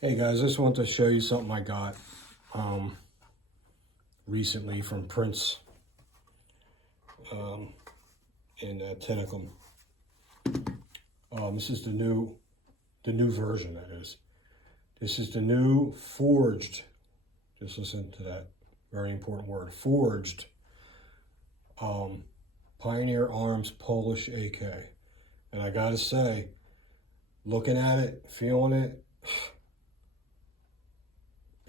Hey guys, I just want to show you something I got recently from Prince in Tenneco. This is the new version, that is. This is the new forged. Just listen to that very important word, forged. Pioneer Arms Polish AK, and I gotta say, looking at it, feeling it.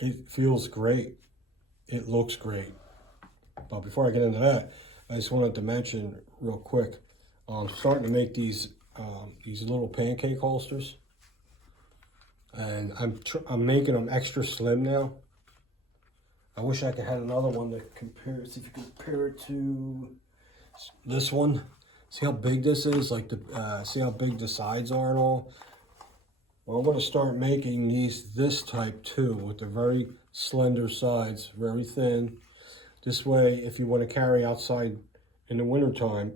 It feels great. It looks great. But before I get into that, I just wanted to mention real quick, I'm starting to make these little pancake holsters, and I'm making them extra slim now. I wish I could have another one to compare. See if you can compare it to this one. See how big this is? Like see how big the sides are and all. Well, I'm going to start making this type too, with the very slender sides, very thin. This way, if you want to carry outside in the wintertime,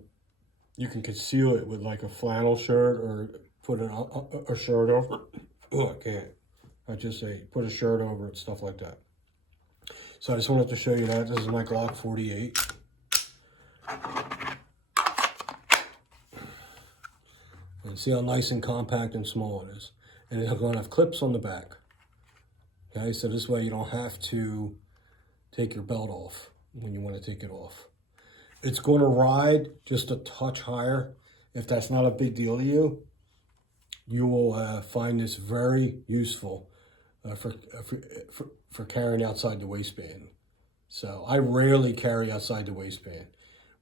you can conceal it with like a flannel shirt or put a shirt over. Oh, I can't. I just say put a shirt over it, stuff like that. So I just wanted to show you that. This is my Glock 48. And see how nice and compact and small it is. And it's going to have clips on the back. Okay, so this way you don't have to take your belt off when you want to take it off. It's going to ride just a touch higher. If that's not a big deal to you, you will find this very useful for carrying outside the waistband. So I rarely carry outside the waistband,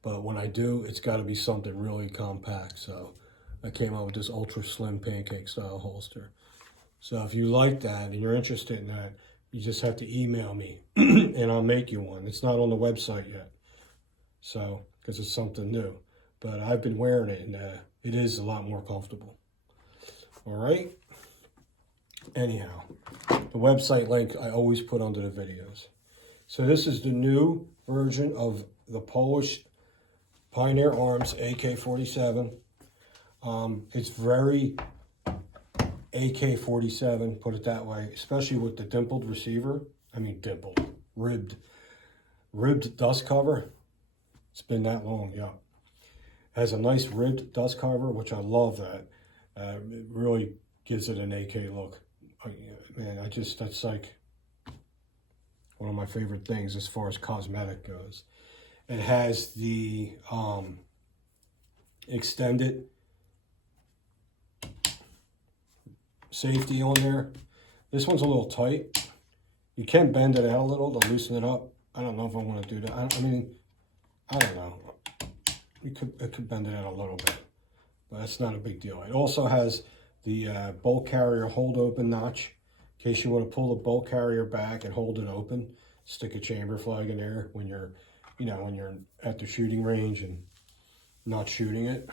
but when I do, it's got to be something really compact. So I came out with this ultra slim pancake style holster. So if you like that and you're interested in that, you just have to email me and I'll make you one. It's not on the website yet, so because it's something new. But I've been wearing it and it is a lot more comfortable. All right. Anyhow, the website link I always put under the videos. So this is the new version of the Polish Pioneer Arms AK-47. It's very AK-47, put it that way, especially with the dimpled receiver. I mean ribbed dust cover. It's been that long, yeah. It has a nice ribbed dust cover, which I love that. It really gives it an AK look. Man, that's like one of my favorite things as far as cosmetic goes. It has the extended safety on there. This one's a little tight. You can bend it out a little to loosen it up. I don't know if I want to do that. I don't know. It could bend it out a little bit, but that's not a big deal. It also has the bolt carrier hold open notch, in case you want to pull the bolt carrier back and hold it open. Stick a chamber flag in there when you're, when you're at the shooting range and not shooting it.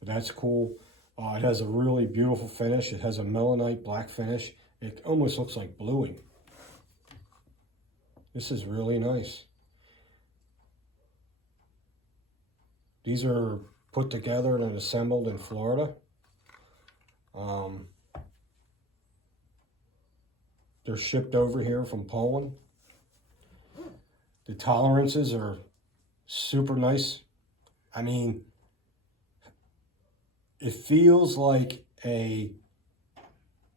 But that's cool. It has a really beautiful finish. It has a melanite black finish. It almost looks like bluing. This is really nice. These are put together and assembled in Florida. They're shipped over here from Poland. The tolerances are super nice. I mean, it feels like a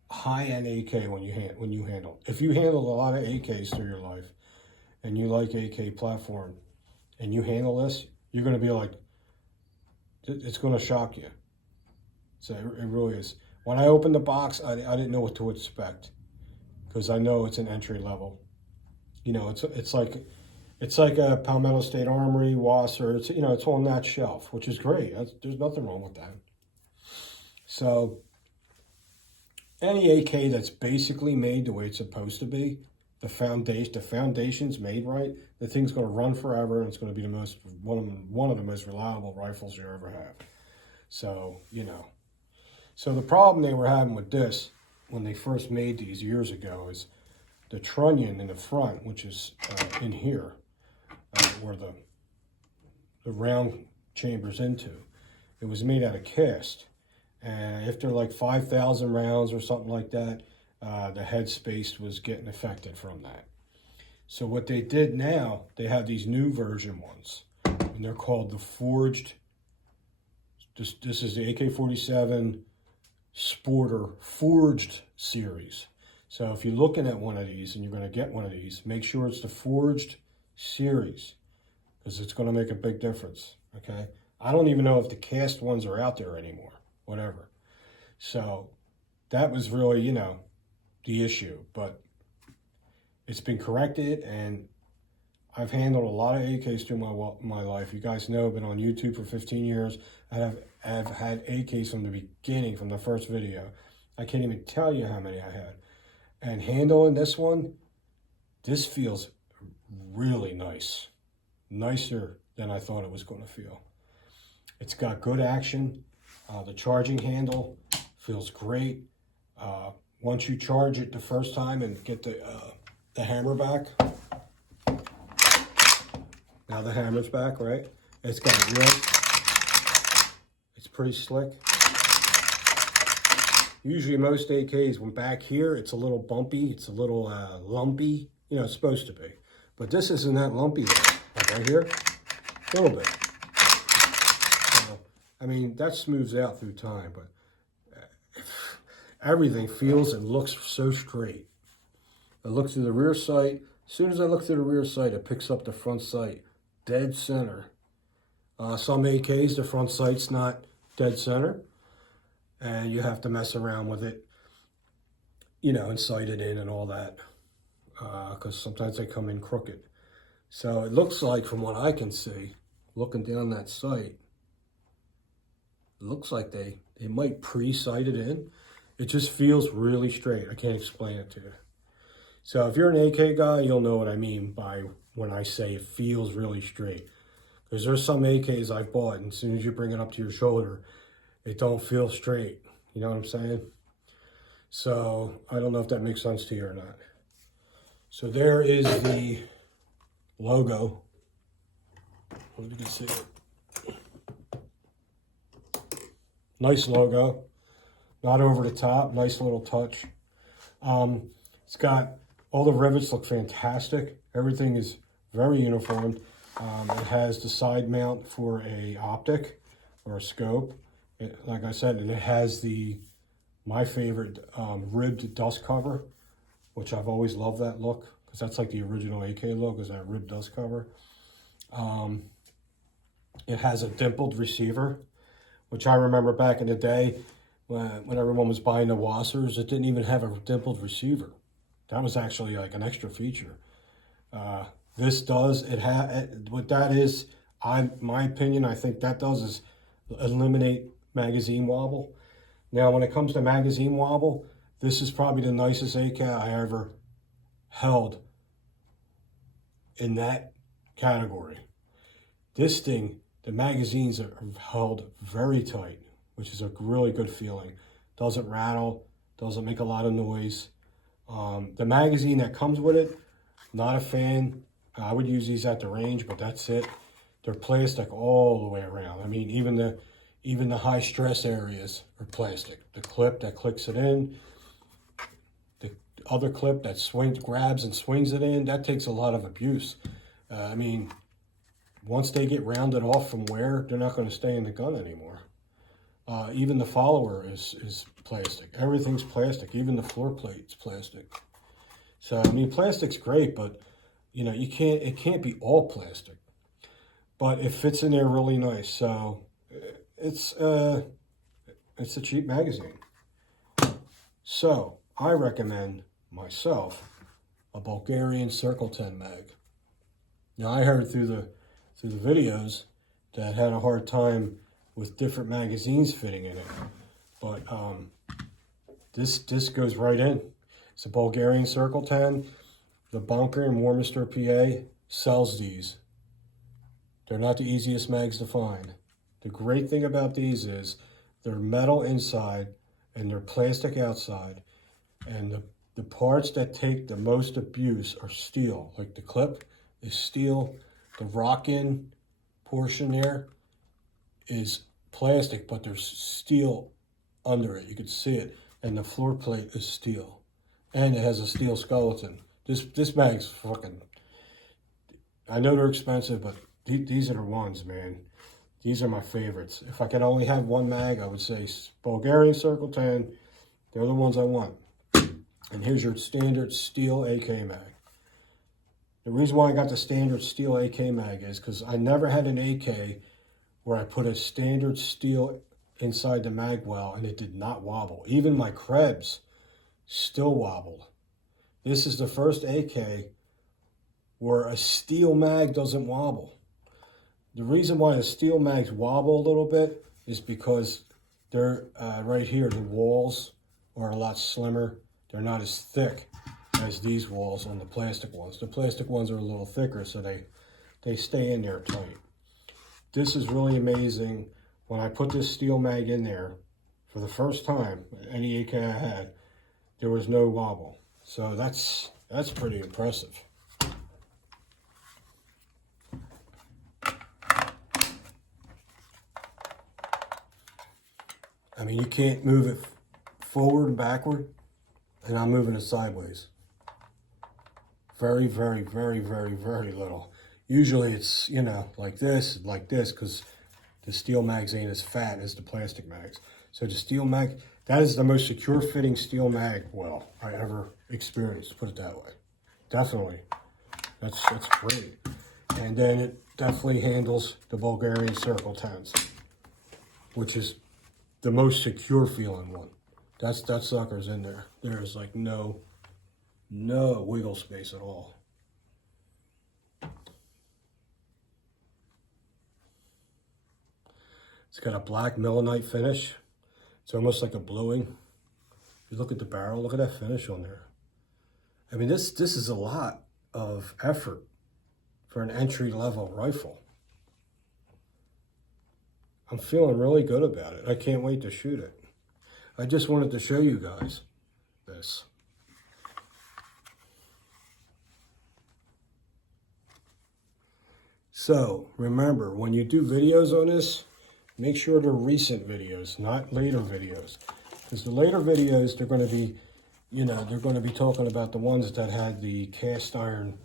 high-end AK when you handle. If you handled a lot of AKs through your life and you like AK platform and you handle this, you're going to be like, it's going to shock you. So it really is. When I opened the box, I didn't know what to expect, because I know it's an entry level. It's like a Palmetto State Armory, Wasser. It's on that shelf, which is great. There's nothing wrong with that. So any AK that's basically made the way it's supposed to be, the foundation's made right, the thing's going to run forever, and it's going to be one of the most reliable rifles you ever have. So, So the problem they were having with this, when they first made these years ago, is the trunnion in the front, which is in here, where the round chamber's into. It was made out of cast. And after like 5,000 rounds or something like that, the headspace was getting affected from that. So what they did now, they have these new version ones, and they're called the Forged. This is the AK-47 Sporter Forged series. So if you're looking at one of these and you're going to get one of these, make sure it's the Forged series, because it's going to make a big difference, okay? I don't even know if the cast ones are out there anymore, whatever. So that was really, you know, the issue, but it's been corrected, and I've handled a lot of AKs through my life. You guys know I've been on YouTube for 15 years. I've had AKs from the beginning, from the first video. I can't even tell you how many I had. And handling this one, this feels really nice. Nicer than I thought it was going to feel. It's got good action. The charging handle feels great. Once you charge it the first time and get the hammer back, now the hammer's back, right? It's got a grip. It's pretty slick. Usually most AKs, when back here, it's a little bumpy, it's a little lumpy. You know, it's supposed to be. But this isn't that lumpy there. Like right here, a little bit. So, I mean, that smooths out through time, but everything feels and looks so straight. I look through the rear sight. As soon as I look through the rear sight, it picks up the front sight. Dead center. Some AKs, the front sight's not dead center, and you have to mess around with it, you know, and sight it in and all that, because sometimes they come in crooked. So it looks like, from what I can see, looking down that sight, it looks like they might pre-sight it in. It just feels really straight. I can't explain it to you. So if you're an AK guy, you'll know what I mean by when I say it feels really straight. Because there's some AKs I've bought, and as soon as you bring it up to your shoulder, it don't feel straight. You know what I'm saying? So I don't know if that makes sense to you or not. So there is the logo. Hope you can see it. Nice logo. Not over the top. Nice little touch. It's got, all the rivets look fantastic. Everything is very uniform. It has the side mount for a optic or a scope. Like I said, and it has my favorite ribbed dust cover, which I've always loved that look, because that's like the original AK look, is that ribbed dust cover. It has a dimpled receiver, which I remember back in the day when everyone was buying the Wassers, it didn't even have a dimpled receiver. That was actually like an extra feature. This does, what that is, my opinion, I think that does is eliminate magazine wobble. Now, when it comes to magazine wobble, this is probably the nicest AK I ever held in that category. This thing, the magazines are held very tight, which is a really good feeling. Doesn't rattle, doesn't make a lot of noise. The magazine that comes with it, not a fan. I would use these at the range, but that's it. They're plastic all the way around. I mean, even the high stress areas are plastic. The clip that clicks it in, the other clip that grabs and swings it in, that takes a lot of abuse. I mean, once they get rounded off from wear, they're not going to stay in the gun anymore. Even the follower is plastic. Everything's plastic. Even the floor plate's plastic. So, I mean, plastic's great, but, you know, it can't be all plastic. But it fits in there really nice. So, it's a cheap magazine. So, I recommend myself a Bulgarian Circle 10 mag. Now, I heard through the videos that had a hard time with different magazines fitting in it, but this goes right in. It's a Bulgarian Circle 10. The bunker in Warminster, PA sells these. They're not the easiest mags to find. The great thing about these is they're metal inside and they're plastic outside, and the parts that take the most abuse are steel. Like the clip is steel, the rock-in portion there is plastic, but there's steel under it. You can see it. And the floor plate is steel. and it has a steel skeleton. This mag's fucking, I know they're expensive, but these are the ones, man. These are my favorites. If I could only have one mag, I would say Bulgarian Circle 10. They're the ones I want. And here's your standard steel AK mag. The reason why I got the standard steel AK mag is because I never had an AK where I put a standard steel inside the mag well and it did not wobble. Even my Krebs still wobbled. This is the first AK where a steel mag doesn't wobble. The reason why the steel mags wobble a little bit is because they're right here, the walls are a lot slimmer. They're not as thick as these walls on the plastic ones. The plastic ones are a little thicker, so they stay in there tight. This is really amazing. When I put this steel mag in there for the first time, any AK I had, there was no wobble. So that's pretty impressive. I mean, you can't move it forward and backward, and I'm moving it sideways. Very, very, very, very, very little. Usually it's, you know, like this, because the steel mags ain't as fat as the plastic mags. So the steel mag, that is the most secure fitting steel mag well I ever experienced, put it that way. Definitely. That's great. And then it definitely handles the Bulgarian Circle 10s, which is the most secure feeling one. That sucker's in there. There's like no wiggle space at all. It's got a black melanite finish. It's almost like a bluing. If you look at the barrel, look at that finish on there. I mean, this is a lot of effort for an entry-level rifle. I'm feeling really good about it. I can't wait to shoot it. I just wanted to show you guys this. So, remember, when you do videos on this, make sure they're recent videos, not later videos. Because the later videos, they're going to be, you know, they're going to be talking about the ones that had the cast iron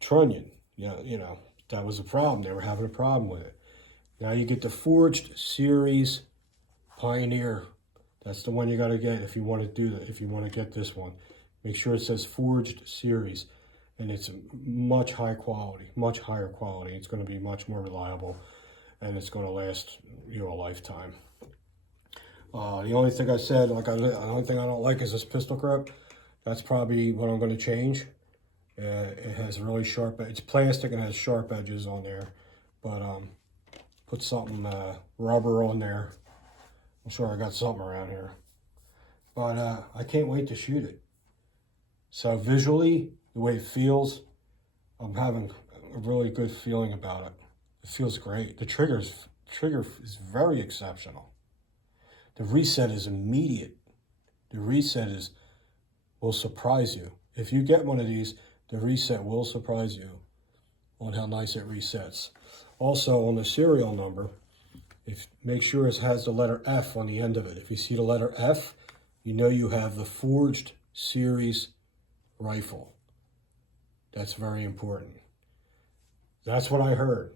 trunnion. You know, that was a problem. They were having a problem with it. Now you get the Forged Series Pioneer. That's the one you got to get if you want to do that. If you want to get this one, make sure it says Forged Series, and it's much higher quality. It's going to be much more reliable, and it's going to last you a lifetime. The only thing I said, the only thing I don't like is this pistol grip. That's probably what I'm going to change. It has really sharp. It's plastic and has sharp edges on there, but put something rubber on there. I'm sure I got something around here, but I can't wait to shoot it. So visually, the way it feels, I'm having a really good feeling about it. It feels great. The trigger is very exceptional. The reset is immediate. The reset will surprise you. If you get one of these, the reset will surprise you on how nice it resets. Also, on the serial number, make sure it has the letter F on the end of it. If you see the letter F, you know you have the Forged Series rifle. That's very important. That's what I heard.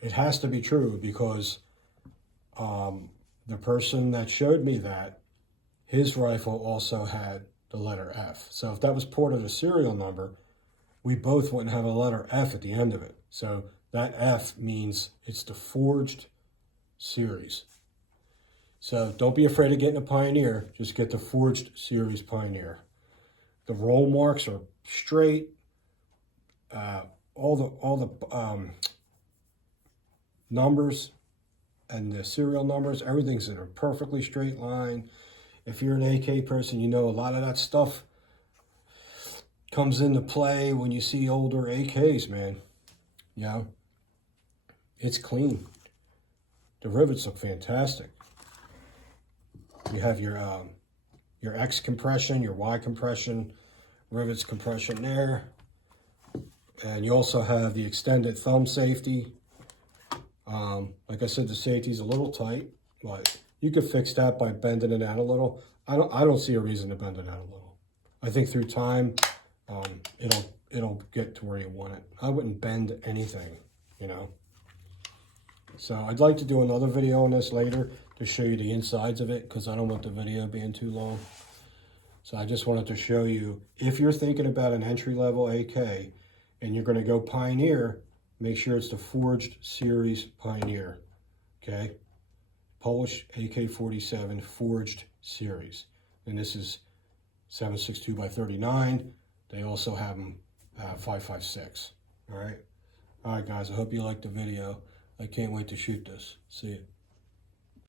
It has to be true because the person that showed me that, his rifle also had the letter F. So if that was ported a serial number, we both wouldn't have a letter F at the end of it. So that F means it's the Forged Series. So don't be afraid of getting a Pioneer. Just get the Forged Series Pioneer. The roll marks are straight. All the numbers and the serial numbers, everything's in a perfectly straight line. If you're an AK person, you know a lot of that stuff comes into play when you see older AKs, man. You know, it's clean. The rivets look fantastic. You have your X compression, your Y compression, rivets compression there. And you also have the extended thumb safety. Like I said, the safety's a little tight, but you could fix that by bending it out a little. I don't see a reason to bend it out a little. I think through time, it'll get to where you want it. I wouldn't bend anything, you know. So I'd like to do another video on this later to show you the insides of it, because I don't want the video being too long. So I just wanted to show you, if you're thinking about an entry-level AK and you're going to go Pioneer, make sure it's the Forged Series Pioneer, okay? Polish AK-47 Forged Series. And this is 7.62 by 39. They also have them 5.56, all right? All right, guys, I hope you liked the video. I can't wait to shoot this. See you.